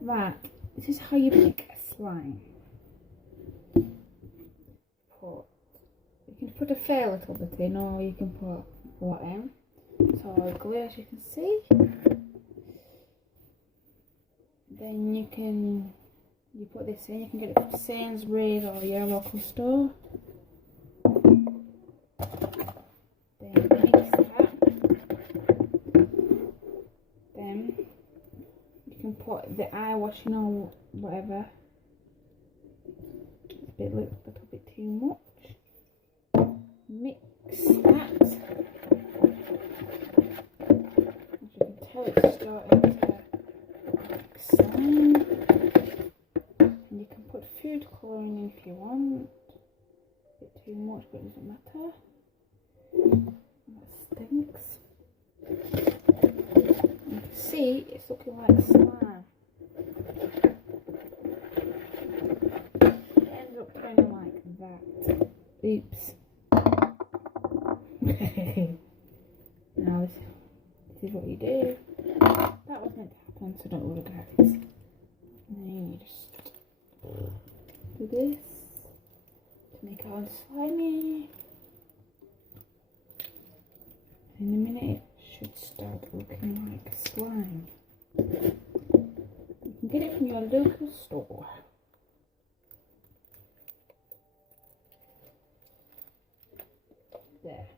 Right, this is how you make a slime. You can put a fair little bit in, or you can put a lot in. So glue, as you can see. Then you put this in. You can get it from Sainsbury's or your local store. Then mix that. Then you can put the eye washing or whatever. It's a little bit too much. Mix that. As you can tell, it's starting to like slime. And you can put food colouring in if you want. A bit too much, but it doesn't matter. That stinks. You can see it's looking like slime. It ends up turning like that. Oops. Now this is what you do. That was meant to happen, so don't worry guys. And then you just do this to make it all slimy. In a minute it should start looking like slime. You can get it from your local store. There.